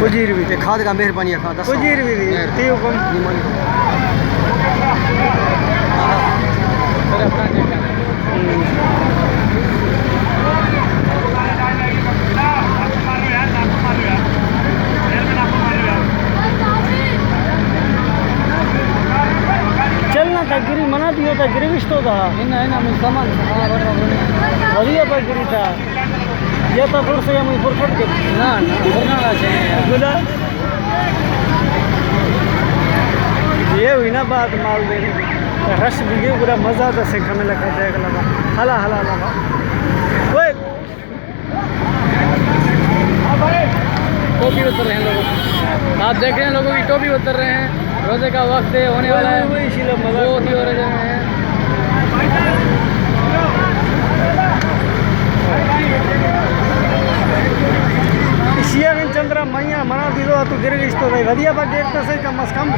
पुजीर भी थे खाद का मेहरबानी खा दस पुजीर भी थी ती हुकुम चलना था गिरी मना दियो था गिरी विश तो था इना इना मुझ सामान बढ़िया पर गिरी था ये तो दूर से मुझे फुर्सत के ना ना करना चाहिए गुदा ये हुई ना बात माल देने की रश भी गई पूरा मज़ा था से हमें लगा था अगला हला हला हला ओए टोपी उतर रहे हैं लोग, आप देख रहे हैं लोगों की टोपी उतर रहे हैं। रोजे का वक्त है, होने वाला है, बहुत ही हो रहे हैं। इशिया में चंद्रा मैया मना दी दो तू गिर गई तो वधिया पर डेट तो सही कम से कम